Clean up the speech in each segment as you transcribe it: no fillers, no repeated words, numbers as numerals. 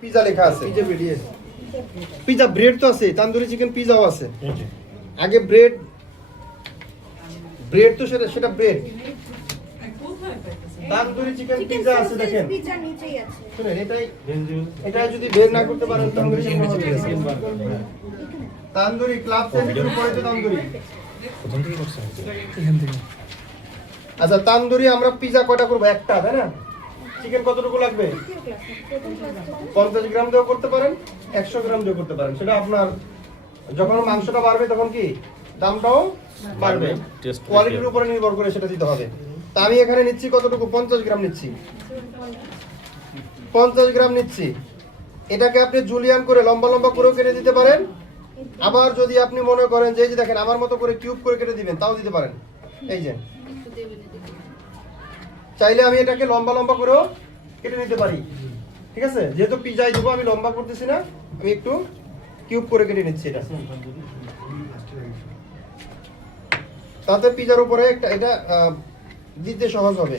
Pizza লেখা আছে, pizza bread তো আছে, তান্দুরি চিকেন পিজাও আছে। আগে ব্রেড তো সেটা ব্রেড, তান্দুরি চিকেন পিজা আছে। দেখেন শুনেন, এটাই যদি বের না করতে পারেন তান্দুরি চিকেন তান্দুরি ক্লাব সেন্টারের উপরে তো তান্দুরি। আচ্ছা, তান্দুরি আমরা পিজা কয়টা করবো? একটা, তাই না? চিকেন কতটুকু লাগবে? 50 গ্রাম দিয়েও করতে পারেন, 100 গ্রাম দিয়েও করতে পারেন। সেটা আপনার, যখন মাংসটা বাড়বে তখন কি দামটাও বাড়বে, কোয়ালিটির উপরে নির্ভর করে সেটা দিতে হবে। তা আমি এখানে নিচ্ছি কতটুকু? 50 গ্রাম নিচ্ছি। 50 গ্রাম নিচ্ছি। এটাকে আপনি জুলিয়ান করে লম্বা লম্বা করেও কেটে দিতে পারেন। আবার যদি আপনি মনে করেন যে এই যে দেখেন আমার মতো করে কিউব করে কেটে দিবেন, তাও দিতে পারেন। এই যে চাইলে আমি এটাকে লম্বা লম্বা করেও কেটে নিতে পারি, ঠিক আছে? যেহেতু পিজাই দেবো, আমি লম্বা করতেছি না, আমি একটু কিউব করে কেটে নিচ্ছি এটা। তাতে পিজার উপরে একটা এটা দিতে সহজ হবে।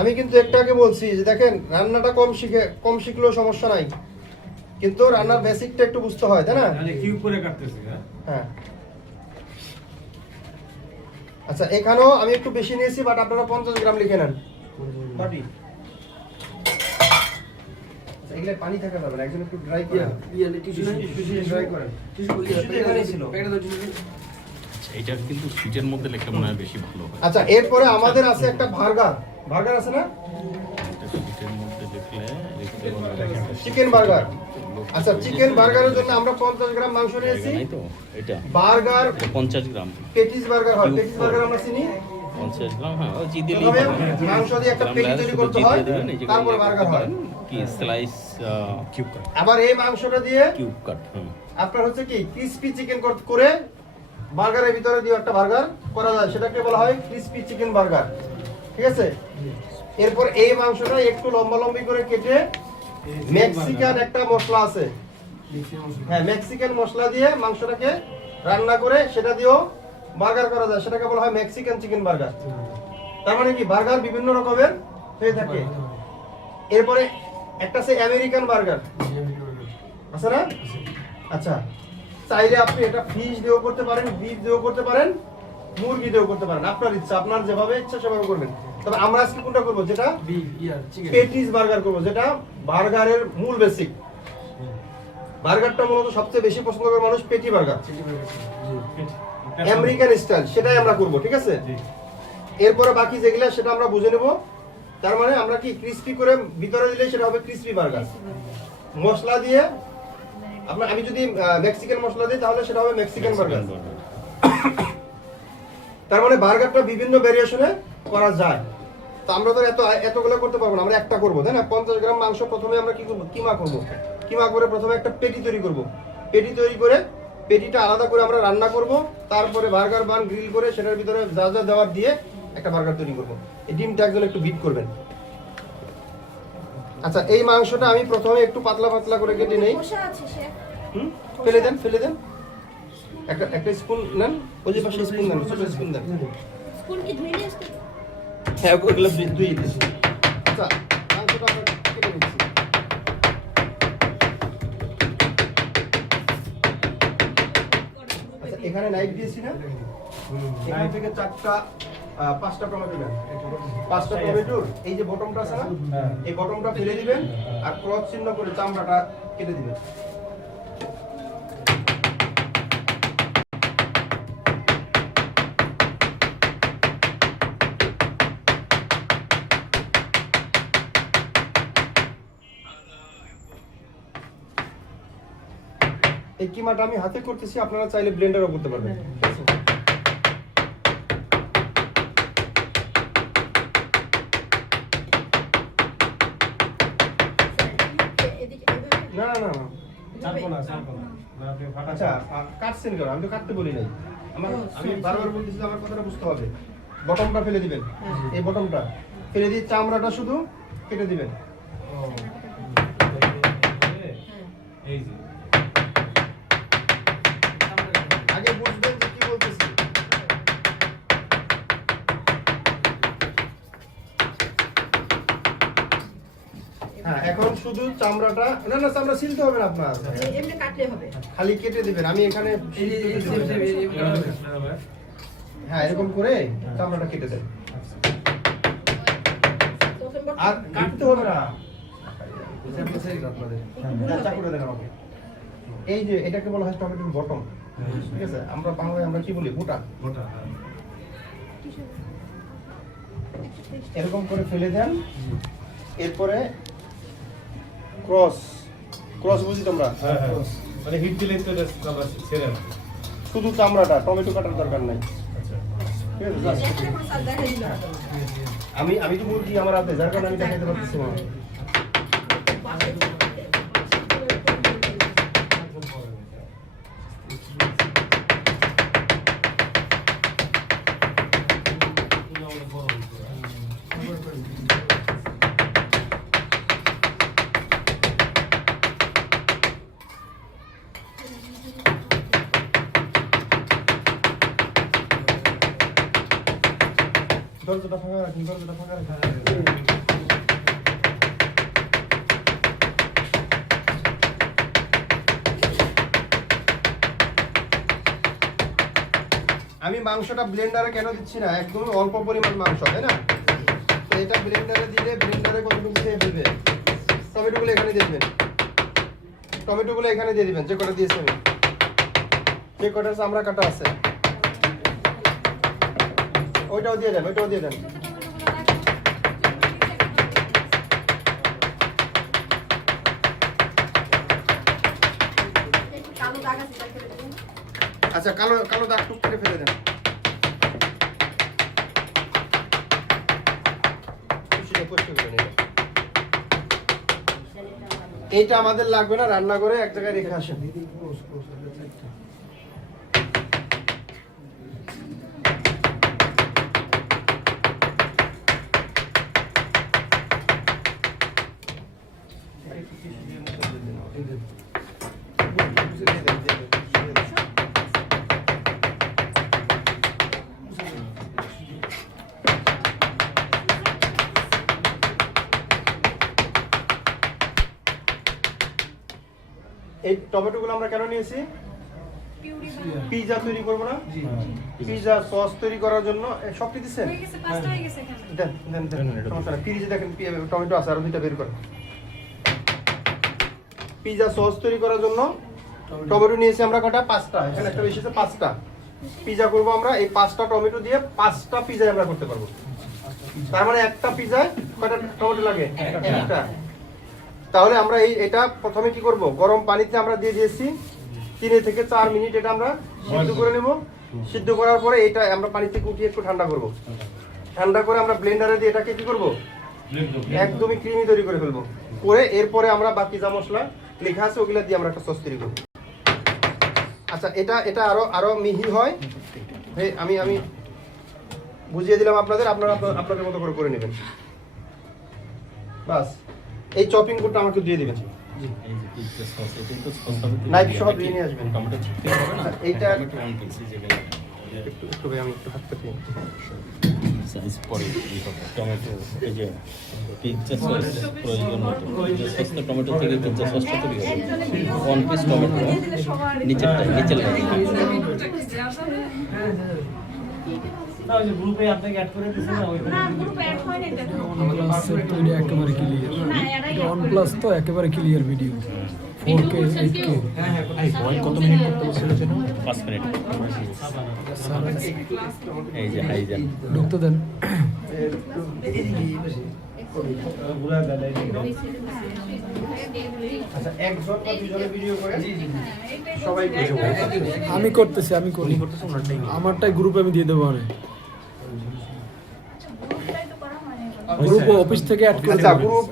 আমি কিন্তু একটু আগে বলছি যে দেখেন, রান্নাটা কম শিখলেও সমস্যা নাই, কিন্তু রান্নার বেসিকটা একটু বুঝতে হয়, তাই না? কিউব করে কাটতেছি। হ্যাঁ, আচ্ছা, এখানেও আমি একটু বেশি নিয়েছি, বাট আপনারা 50 গ্রাম লিখে নেন। বাটি এগুলা পানি থাকা যাবে না, একজন একটু ড্রাই করেন, টিস্যু ড্রাই করেন। এটা কিন্তু শীটের মধ্যে লেখলে মনে হয় বেশি ভালো হয়। আচ্ছা, এরপরে আমাদের আছে একটা বার্গার আছে না? শীটের মধ্যে লিখলে চিকেন বার্গার। আচ্ছা, চিকেন বার্গারের জন্য আমরা 50 গ্রাম মাংস নিয়েছি। তো এটা বার্গার 50 গ্রাম, পেটিস বার্গার হয়, পেটিস বার্গার আমরা চিনি 50 গ্রাম। হ্যাঁ, ওই দিলেই তবে মাংস দিয়ে একটা পেটি তৈরি করতে হয়, তারপর বার্গার হয় কি স্লাইস কিউব কাট। আবার এই মাংসটা দিয়ে কিউব কাট আপনার হচ্ছে কি ক্রিসপি চিকেন করে বার্গারের ভিতরে দিয়ে একটা বার্গার করা যায়, সেটাকে বলা হয় ক্রিসপি চিকেন বার্গার, ঠিক আছে? এরপর এই মাংসটা একটু লম্বা লম্বি করে কেটে মেক্সিকান একটা মশলা আছে, হ্যাঁ, মেক্সিকান মশলা দিয়ে মাংসটাকে রান্না করে সেটা দিয়েও বার্গার করা যায়, সেটাকে বলা হয় মেক্সিকান চিকেন বার্গার। তার মানে কি বার্গার বিভিন্ন রকমের হয়ে থাকে। এরপরে একটা আছে আমেরিকান বার্গার, আছে না? আচ্ছা, চাইলে আপনি এটা ফিশ দিয়েও করতে পারেন, বিফ দিয়েও করতে পারেন, মুরগি দিয়েও করতে পারেন, আপনার ইচ্ছা, আপনার যেভাবে ইচ্ছা সেভাবে করবেন। তবে আমরা আজকে কোনটা করবো? যেটা পেটিস বার্গার করবো, যেটা বার্গারের মূল বেসিক। বার্গারটা মূলত সবচেয়ে বেশি পছন্দ করে মানুষ পেটি বার্গার, আমেরিকান স্টাইল, সেটাই আমরা করবো, ঠিক আছে? এরপরে বাকি যেগুলা সেটা আমরা বুঝে নেব। তার মানে আমরা কি ক্রিসপি করে ভিতরে দিলে সেটা হবে ক্রিসপি বার্গার। মশলা দিয়ে আমি যদি মেক্সিকান মশলা দিই তাহলে সেটা হবে মেক্সিকান বার্গার। তার মানে বার্গারটা বিভিন্ন ভেরিয়েশনে করা যায়। তো আমরা তো এতগুলো করতে পারবো না, আমরা একটা করবো, তাই না? 50 গ্রাম মাংস প্রথমে আমরা কি করবো? কিমা করবো। কিমা করে প্রথমে একটা পেটি তৈরি করব। পেটি তৈরি করে পেটিটা আলাদা করে আমরা রান্না করব, তারপরে বার্গার বান গ্রিল করে সেটার ভিতরে যা যা দেওয়ার দিয়ে একটা বার্গার তৈরি করব। এই ডিমটা একজন একটু বিট করবেন। আচ্ছা, এই মাংসটা আমি প্রথমে একটু পাতলা পাতলা করে কেটে নেই। ফেলে দেন একটা স্পুন নেন, ওই যে পাশে স্পুন দেন, ছোট স্পুন দেন। স্পুন কি ধুয়ে নিয়ে আসতে? হ্যাঁ, ওগুলো ধুয়ে দিয়েছি। আচ্ছা, মাংসটা আমরা কেটে নিচ্ছি। আচ্ছা, এখানে নাইফ দিয়েছি না? এখান থেকে 5টা টমেটো নেন। 5টা টমেটোর এই যে বটমটা আছে না, এই বটমটা ফেলে দিবেন আর ক্রস চিহ্ন করে চামড়াটা কেটে দিবেন। এই কিমাটা আমি হাতে করতেছি, আপনারা চাইলে ব্লেন্ডারও করতে পারবেন। না না না, আচ্ছা, কাটছেন কেন? আমি তো কাটতে বলি নাই। আমি বারবার বলতেছি, আমার কথাটা বুঝতে হবে। বটমটা ফেলে দিবেন, এই বটমটা ফেলে দিয়ে চামড়াটা শুধু কেটে দিবেন। আগে বুঝবেন যে কি বলতেছি। এখন শুধু চামড়াটা না চামড়া ছিলতে হবে না আপনার, এমনি কাটলে হবে। খালি কেটে দিবেন। আমি এখানে হ্যাঁ এরকম করে চামড়াটা কেটে দেন, আর কাটতে হবে না। চাকুটা দেন আমাকে। এই যে এটাকে বলা হয় টমেটোর বটম, ঠিক আছে? আমরা বাংলায় আমরা কি বলি? বোটা। এরকম করে ফেলে দেন। এরপরে ক্রস বুঝি তোমরা? মানে হিট দিলে তো এটা আমরা ছেড়ে না। শুধু চামড়াটা, টমেটো কাটার দরকার নাই। ঠিক আছে? just এখানে কোনো সাজ দেখাই দিল না। আমি তো বলছি আমার হাতে, যার কারণে আমি দেখাতে পারতেছি না। দরজাটা ফাঁকা রাখুন, দরজাটা ফাঁকা রাখুন। আমি মাংসটা ব্লেন্ডারে কেন দিচ্ছি না? একদম অল্প পরিমাণ মাংস, তাই না? তো এটা ব্লেন্ডারে দিলে ব্লেন্ডারে কতটুকু দিয়ে দেবে? টমেটোগুলো এখানে দিয়ে দিবেন, টমেটোগুলো এখানে দিয়ে দিবেন, যে কটা দিয়েছি আমি, যে কটা চামড়া কাটা আছে ওইটাও দিয়ে দেন, ওইটাও দিয়ে দেন। কালো দাগ আছে, দাগ কেটে দেবেন। আচ্ছা কালো দাগ টুক করে ফেলে দেন। খুশিটা কষ্ট করে নেবেন। এইটা আমাদের লাগবে না, রান্না করে এক জায়গায় রেখে আসেন। এই টমেটোগুলো আমরা কেন নিয়েছি? পিৎজা তৈরি করবো না? পিৎজা সস তৈরি করার জন্য। সব কি দিচ্ছেন? হয়ে গেছে, পাঁচটা হয়ে গেছে এখানে। দেন দেন দেন, সমস্যা নাই। ফ্রিজে দেখেন টমেটো আছে, আরো দুইটা বের করেন। পিৎজা সস তৈরি করার জন্য টমেটো নিয়েছি আমরা কটা? 5টা। এখানে একটা বেশি আছে, 5টা। পিৎজা করবো আমরা, এই 5টা টমেটো দিয়ে 5টা পিৎজা আমরা করতে পারবো। তার মানে একটা পিৎজায় কয়টা টমেটো লাগে? একটা। তাহলে আমরা এটা প্রথমে কি করব? গরম পানিতে আমরা দিয়ে দিয়েছি 3 থেকে 4 মিনিট এটা আমরা সিদ্ধ করে নেব। সিদ্ধ করার পরে এটা আমরা পানি থেকে উঠিয়ে একটু ঠান্ডা করব। ঠান্ডা করে আমরা ব্লেন্ডারে দিয়ে এটাকে কি করব? একদমই ক্রিমি তৈরি করে ফেলবো। করে এরপরে আমরা বাকি যা মশলা লেখা আছে ওগুলা দিয়ে আমরা একটা সস তৈরি করব। আচ্ছা এটা আরো মিহি হয়। আমি বুঝিয়ে দিলাম আপনাদের, আপনাদের মতো করে নেবেন। বাস এই চপিং বোর্ডটা আমাকে দিয়ে দিবেন। এই যে পিৎজা সস, এটা তো সসটা নাইফ সহ দিয়ে নিয়ে আসবেন। টমেটো ছিটতে হবে না? এইটা টমেটো ওয়ান পিস এই জায়গায় একটু ভাই আমি একটু হাত পেতে সাইজ পরে এই হবে। টমেটো এই যে পিৎজা সস প্রয়োজন মতো। পিৎজা সস তো টমেটো থেকে পিৎজা সসটা তৈরি হবে। ওয়ান পিস টমেটো নিচের লাগে। না ওই যে গ্রুপে আপনাকে অ্যাড করে দিয়েছেন না, ওইখানে না, গ্রুপে অ্যাড হয়নি এটা তো। আমাদের সেট তৈরি একেবারে ক্লিয়ার। না, এরাই OnePlus তো একেবারে ক্লিয়ার ভিডিও 4K 8K। এই বয়েল কত মিনিট করতে বলছিল যেন? 5 মিনিট। এই যে হাইজান ঢুকতে দেন। ঘুরা দেয়। আচ্ছা একজন বা দুজনে ভিডিও করে সবাই বুঝে আমি করতেছি, আমি করি। আমারটাই গ্রুপে আমি দিয়ে দেবো। অনেক গ্রুপ অফিস থেকে অ্যাড করে আচ্ছা দেবো। গ্রুপ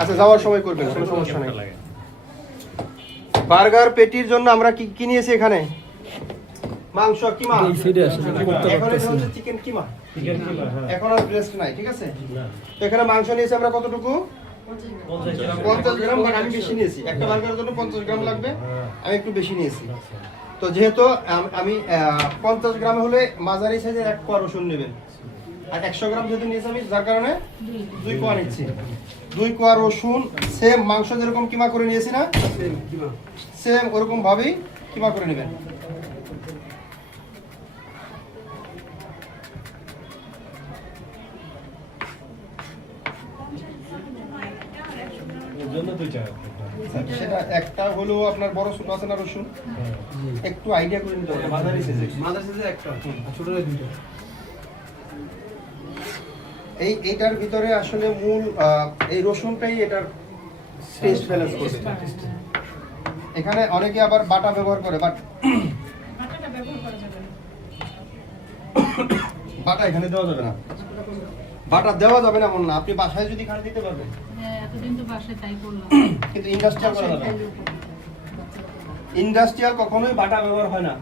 আচ্ছা যাওয়ার সময় করবেন, কোনো সমস্যা নেই। বার্গার পেটির জন্য আমরা কি নিয়েছি এখানে? মাংস কিমা। এই সাইডে আসে করতে এখন এটা পারতেছি হচ্ছে না। চিকেন কিমা। চিকেন কিমা, হ্যাঁ। এখন আর ব্রেস্ট নাই, ঠিক আছে? তো এখানে মাংস নিয়েছি আমরা কতটুকু? 50 গ্রাম। বাট আমি বেশি নিয়েছি, একটা বার্গারের জন্য 50 গ্রাম লাগবে, আমি একটু বেশি নিয়েছি। তো যেহেতু আমি 50 গ্রাম হলে মাঝারি সাইজের 1 কোয়া রসুন নেবেন, আর 100 গ্রাম যেহেতু নিয়েছি আমি, যার কারণে 2 কোয়া নিচ্ছি। 2 কোয়া রসুন, সেম মাংস যেরকম কিমা করে নিয়েছি না, সেম ওরকম ভাবেই কিমা করে নেবেন। এর জন্য দুইটা। সেটা একটা হলো আপনার বড় ছোট আছে না রসুন, একটু আইডিয়া করে নিতে হবে। মাঝারি সাইজে একটা, ছোটটা দুইটা। এইটার ভিতরে আসলে মূল এই রসুনটাই এটার টেস্ট ব্যালেন্স করবে। এখানে অনেকে আবার বাটা ব্যবহার করে, বাট বাটাটা ব্যবহার করা যাবে না। বাটা এখানে দেওয়া যাবে না। বাটা দেওয়া যাবে না এমন না, আপনি বাসায় যদি খান দিতে পারবেন, হ্যাঁ, এতদিন তো বাসায় তাই করলাম। কিন্তু ইন্ডাস্ট্রিয়াল করা যাবে না। ইন্ডাস্ট্রিয়াল কখনোই বাটা ব্যবহার হয় না।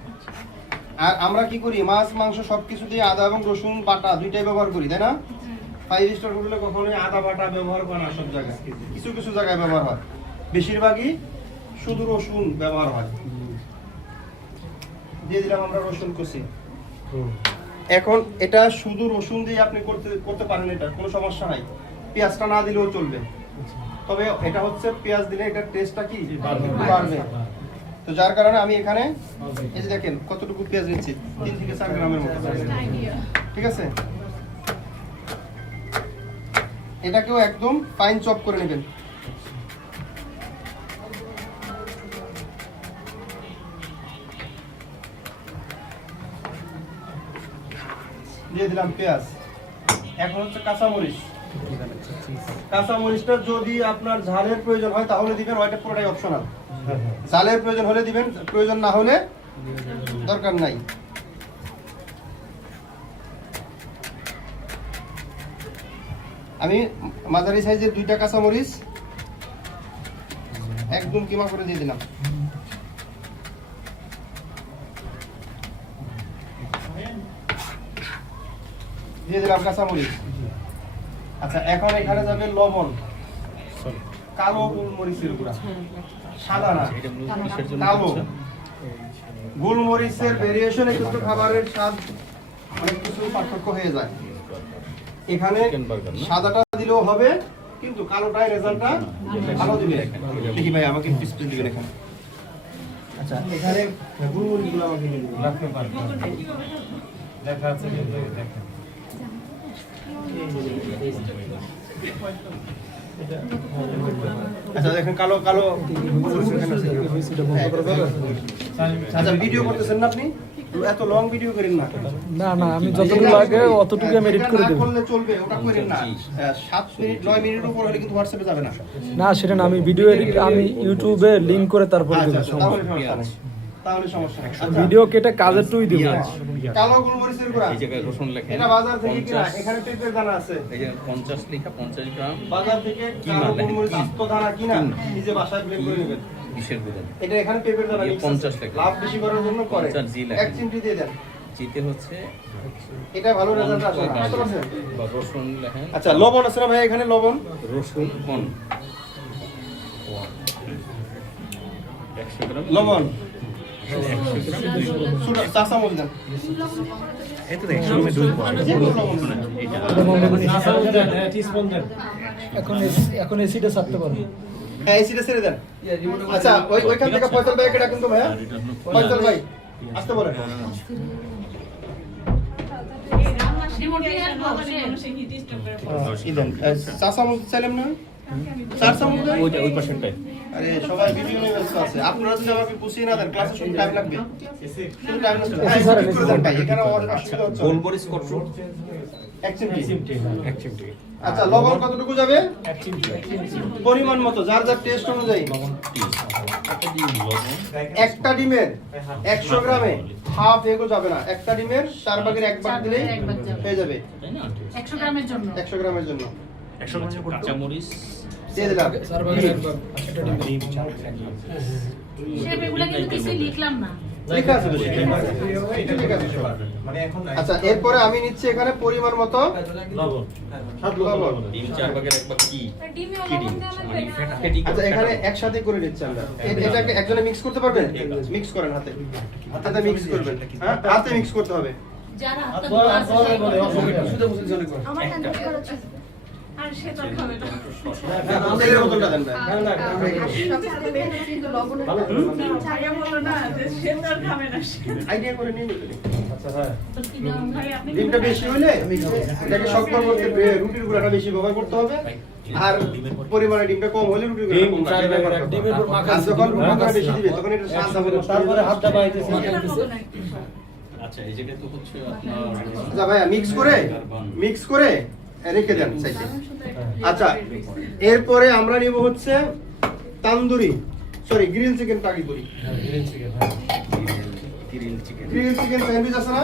আর আমরা কি করি, মাছ মাংস সবকিছু দিয়ে আদা এবং রসুন বাটা দুইটাই ব্যবহার করি, তাই না? 5 স্টার হোটেলে কখনোই আদা বাটা ব্যবহার করে না, সব জায়গায় কিছু কিছু জায়গায় ব্যবহার হয়, বেশিরভাগই শুধু রসুন ব্যবহার হয়। দিয়ে দিলাম আমরা রসুন কুচি। এখন এটা শুধু রসুন দিয়ে আপনি করতে পারেন, এটা কোনো সমস্যা নাই, পেঁয়াজটা না দিলেও চলবে। তবে এটা হচ্ছে পেঁয়াজ দিলে এটার টেস্টটা কি বাড়বে। তো যার কারণে আমি এখানে এই যে দেখেন কতটুকু পেঁয়াজ নিচ্ছি, 3 থেকে 4 গ্রামের মতো, ঠিক আছে? এটাকেও একদম ফাইন চপ করে নেবেন। দিয়ে দিলাম পেঁয়াজ। এখন হচ্ছে কাঁচামরিচ। কাঁচামরিচটা যদি আপনার ঝালের প্রয়োজন হয় তাহলে দিবেন, ওইটা পুরোটাই অপশনাল। ঝালের প্রয়োজন হলে দিবেন, প্রয়োজন না হলে দরকার নাই। আমি মাঝারি সাইজের 2টা কাঁচামরিচ একদম কিমা করে দিয়ে দিলাম। দিয়ে দিলাম কাঁচামরিচ। আচ্ছা, এখন এখানে যাবে লবণ, কালো গোলমরিচের গুঁড়া, সাদা না, এটা মূলত কিসের জন্য কালো। করছেন? গোলমরিচের ভেরিয়েশনে কিন্তু খাবারের স্বাদ অনেক কিছু পার্থক্য হয়ে যায়। এখানে চিকেন বার্গার না? সাদাটা দিলেও হবে, কিন্তু কালোটাই রেজাল্টটা ভালো দিবে। দেখি ভাই আমাকে পিস পিস দিবেন এখানে। আচ্ছা, এখানে গোলমরিচগুলো আমাকে দিয়ে দিবেন। লাগতে পারে। দেখা আছে কিন্তু দেখেন। আচ্ছা, দেখেন কালো কালো গোলমরিচ এখানে আছে। আচ্ছা, ভিডিও করতেছেন না আপনি? এত লং ভিডিও করেন না। না না, আমি যতটুকু লাগে অতটুকু আমি এডিট করে না দেবো। করলে চলবে, ওটা করেন না। 7 মিনিট 9 মিনিট উপর হলে কিন্তু হোয়াটসঅ্যাপে যাবে না। না সেটা না, আমি ভিডিও এডিট আমি ইউটিউবে লিংক করে তারপর আচ্ছা, দেবো। আচ্ছা, তাহলে সমস্যা নেই। তাহলে সমস্যা নেই। আচ্ছা, ভিডিও কেটে কাজের টুই দেবো। কালো গোলমরিচের গুঁড়া এই জায়গায় রসুন লেখেন এটা বাজার থেকে কিনা, 50, এখানে পেঁপের দানা আছে। এই যে 50 লেখা 50 গ্রাম বাজার থেকে কি কালো মানে? গোলমরিচ কি? আস্ত দানা কিনা কি? নিজে বাসায় ব্লেন্ড করে নেবেন। কিসের গুঁড়া? এটা এখানে পেঁপের দানা এই mix 50 আছে। লেখা। লাভ বেশি করার জন্য করে 50 জি লেখা। 1 চিমটি দিয়ে দেন। জিতে হচ্ছে এটা ভালো রেজাল্ট আসে না, বুঝতে পারছেন? বা রসুন লেখেন। আচ্ছা, লবণ আছে না ভাই এখানে? লবণ রসুন কোন 100 গ্রাম লবণ 100 গ্রাম 2 চা চামচ দেন। এটা তো 100 গ্রামে 2 যে কোনো লবণ দেন। টিস্পুন দেন। এখন এসিটা ছাড়তে পারবো। হ্যাঁ, এসিটা ছেড়ে দেন। আচ্ছা, ওইখান থেকে ফয়সাল ভাই এটা কিন্তু ভাইয়া, ফয়সাল ভাই আসতে বলেন। চা চামচ চাইলাম না, 4 চামচ দেন। ওইটা ওই পার্সেন্টটাই আরে সবাই ভিডিও নিয়ে ব্যস্ত আছে, আপনারা যদি আমাকে পুষিয়ে না দেন ক্লাসে শুধু টাইম লাগবে, শুধু টাইম লাগবে। এখানে অসুবিধা হচ্ছে না। গোলমরিচ কত? 1 চিমটি। এক চিমটি। আচ্ছা, লবণ কতটুকু যাবে? এক চিমটি। পরিমাণ মতো, যার যার টেস্ট অনুযায়ী। একটা ডিমের 100 গ্রামে হাফ এগো যাবে না, একটা ডিমের 4 ভাগের 1 ভাগ দিলেই হয়ে যাবে। তাই না? 100 গ্রামের জন্য 100 গ্রামের জন্য 100 কাঁচামরিচ দিয়ে দিলাম। শেফ এগুলো কিন্তু কিছু লিখলাম না। লেখা আছে তো সেটা। ঠিক আছে। আচ্ছা, এরপরে আমি নিচ্ছি এখানে পরিমাণ মতো লবণ। লবণ। ডিম 4 ভাগের 1 ভাগ কি? ডিমে কি ডিম? লবণ দেওয়া মানে লাগবে না? ফ্যাটি আচ্ছা, এখানে একসাথে করে নিচ্ছি আমরা। এটাকে একজনে মিক্স করতে পারবেন? মিক্স করেন হাতে। হাতে মিক্স করবেন। হ্যাঁ, হাতে মিক্স করতে হবে। যারা আর হাতটা তোর ধোয়া আর আছে তোর সেই বলে করে। অসুবিধা আমার হ্যান্ডেল করা ছিল আর সে তো খাবে না তেলের বোতলটা দেন ভাই। ঠান্ডা ঠান্ডা কিন্তু লবণের ছায়া বলো না যে সে তো আর খাবে না আইডিয়া করে নিয়ে নিতে। আচ্ছা হ্যাঁ তো কি নাম? ভাই আপনি ডিমটা বেশি হলে এটাকে শক্ত করতে রুটির গুঁড়াটা বেশি ব্যবহার করতে হবে, আর পরিমাণে ডিমটা কম হলে রুটির গুঁড়াটা ডিম কম চার রাখতে ভাগের হবে। এক ডিমের উপর মাখা আর যখন আছে। রুটিটা বেশি দিবে তখন এটা শান্ত হবে। তারপরে হাতটা বাইতেছে আচ্ছা এই জায়গায় তো হচ্ছে আপনার আচ্ছা ভাইয়া মিক্স করে রেখে দেন সাইডে। আচ্ছা এরপরে আমরা নিব হচ্ছে তান্দুরি গ্রিল চিকেন টাকি করি। গ্রিন চিকেন হ্যাঁ grill chicken grill chicken sandwich আছে না,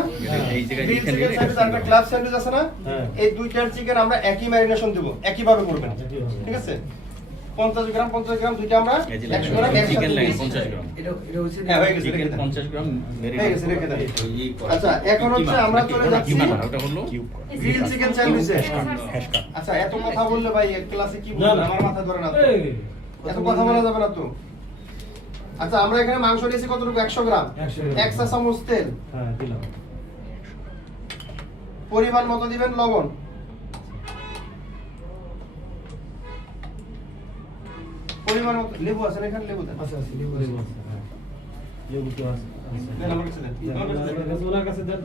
এই জায়গায় গ্রিল এখানে চিকেন স্যান্ডউইচ আর একটা ক্লাব স্যান্ডউইচ আছে না, হ্যাঁ। এই দুইটার চিকেন আমরা একই ম্যারিনেশন দেব, একই ভাবে করবেন। আচ্ছা, কিভাবে? ঠিক আছে 50 গ্রাম দুইটা আমরা এই যে 100 গ্রাম চিকেন একসাথে লাগে দিয়েছি। 50 গ্রাম হ্যাঁ হয়ে গেছে, রেখে চিকেন দেন। 50 গ্রাম হয়ে গেছে, রেখে দেন। এই করা। আচ্ছা, এখন হচ্ছে আমরা চলে যাচ্ছি ওটা হলো গ্রিল চিকেন স্যান্ডউইচে। আচ্ছা এত কথা বললে ভাই এক ক্লাসে কি বলবো, আমার মাথা ধরে না তো। এই, এত কথা বলা যাবে না তো। আচ্ছা আমরা এখানে মাংস নিয়েছি কতটুকু, 100 গ্রাম, 100 গ্রাম। 1 চা চামচ তেল, হ্যাঁ দিলাম পরিমাণ মতো দিবেন লবণ, পরিমাণ মতো লেবু আছে না, এখানে লেবু দেন। আচ্ছা আচ্ছা লেবু আছে, হ্যাঁ। লেবু তো আছে। দেন আমার কাছে দেন। আমার কাছে দেন। ওনার কাছে দেন।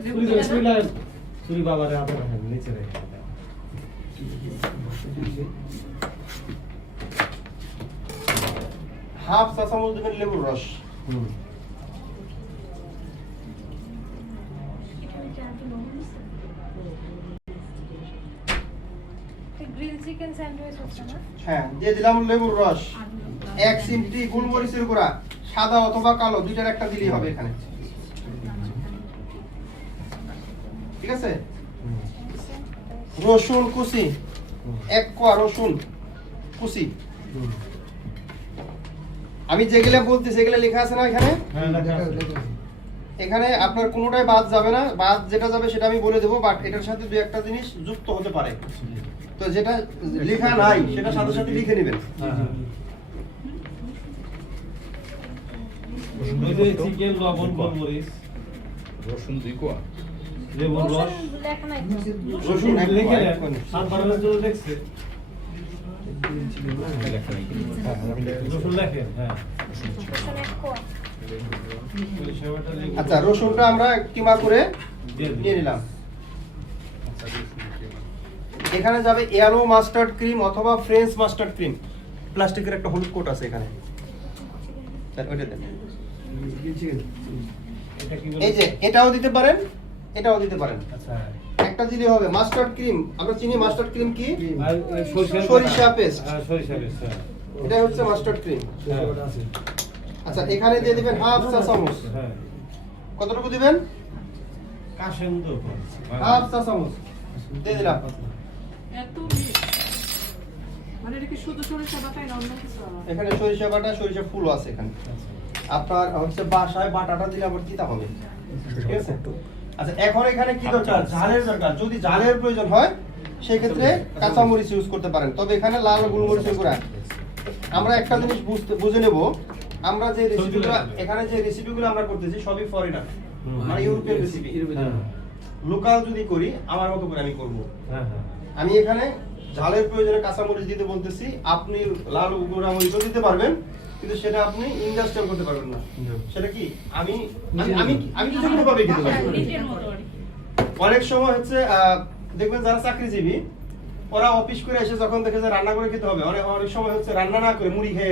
ছুরি বাবারে হাতে রাখেন, নিচে রেখে দেন। হাফ চা চামচ দিবেন লেবুর রস, হুম। গ্রিল চিকেন স্যান্ডউইচ হচ্ছে না হ্যাঁ দিয়ে দিলাম লেবুর রস, 1 চিমটি গোলমরিচের গুঁড়া, সাদা অথবা কালো দুইটার একটা দিলেই হবে এখানে। ঠিক আছে, হুম। রসুন কুচি, 1 কোয়া রসুন কুচি। হুম। আমি যেগুলা বলতেছি সেগুলা লেখা আছে না এখানে, হ্যাঁ, লেখা আছে। এখানে আপনার কোনোটাই বাদ যাবে না, বাদ যেটা যাবে সেটা আমি বলে দেবো, বাট এটার সাথে দুই একটা জিনিস যুক্ত হতে পারে, তো যেটা লেখা নাই সেটা সাথে সাথে লিখে নেবেন। হ্যাঁ, হ্যাঁ। এই যে চিকেন, লবণ, গোলমরিচ, রসুন 2 কোয়া লেবুর রস, লেখা নাই রসুন এক লিখে কোয়া, নেন। এক কোয়া। আর বানানোর জন্য দেখছে। লেখা নাই কিন্তু। রসুন লেখেন, হ্যাঁ। রসুন এক কোয়া ওই সেবাটা লেবু। আচ্ছা রসুনটা আমরা কিমা করে দিয়ে দিন। নিয়ে নিলাম। এখানে যাবে ইয়েলো মাস্টার্ড ক্রিম অথবা ফ্রেঞ্চ মাস্টার্ড ক্রিম, প্লাস্টিকের একটা হলুদ কোট আছে এখানে, স্যার ওইটা দেন। এটা কি বলে? এই যে এটাও দিতে পারেন, এটাও দিতে পারেন, আচ্ছা। একটা দিলে হবে। মাস্টার্ড ক্রিম আমরা চিনি, মাস্টার্ড ক্রিম কি, আর এই সরিষা পেস্ট, হ্যাঁ, সরিষা পেস্ট, হ্যাঁ। এটা হচ্ছে মাস্টার্ড ক্রিম। হ্যাঁ। আচ্ছা এখানে দিয়ে দিবেন হাফ চা চামচ, হ্যাঁ। কতটুকু দিবেন, কাশেম তো। হাফ চা চামচ দিয়ে দিলাম। এত মানে এটা কি শুধু সরিষা বাটাই না অন্য কিছু আবার? এখানে সরিষা বাটা, সরিষা ফুল আছে এখানে। আচ্ছা। আপনার হচ্ছে বাসায় বাটাটা দিলে আবার তিতা হবে, ঠিক আছে। আচ্ছা এখন এখানে কি দরকার, ঝালের দরকার। যদি ঝালের প্রয়োজন হয় সেই ক্ষেত্রে কাঁচা মরিচ ইউজ করতে পারেন, তবে এখানে লাল গোলমরিচের গুঁড়া। আমরা একটা জিনিস বুঝে নেব, আমরা যে রেসিপিগুলো এখানে যে রেসিপিগুলো আমরা করতেছি সবই ফরেনার, মানে ইউরোপিয়ান রেসিপি। হ্যাঁ। লোকাল যদি করি আমার মতো করে আমি করব। হ্যাঁ, হ্যাঁ। আমি এখানে ঝালের প্রয়োজনে কাঁচা মরিচ দিতে বলতেছি, আপনি লাল গুঁড়া মরিচও দিতে পারবেন, কিন্তু সেটা আপনি ইন্ডাস্ট্রিয়াল করতে পারবেন না। সেটা কি আমি আমি আমি আমি কিছু কোনো ভাবে খেতে পারবো না। নিজের মতো আর কি। অনেক সময় হচ্ছে দেখবেন যারা চাকরিজীবী ওরা অফিস করে এসে যখন দেখে যে রান্না করে খেতে হবে, অনেক অনেক সময় হচ্ছে রান্না না করে মুড়ি খেয়ে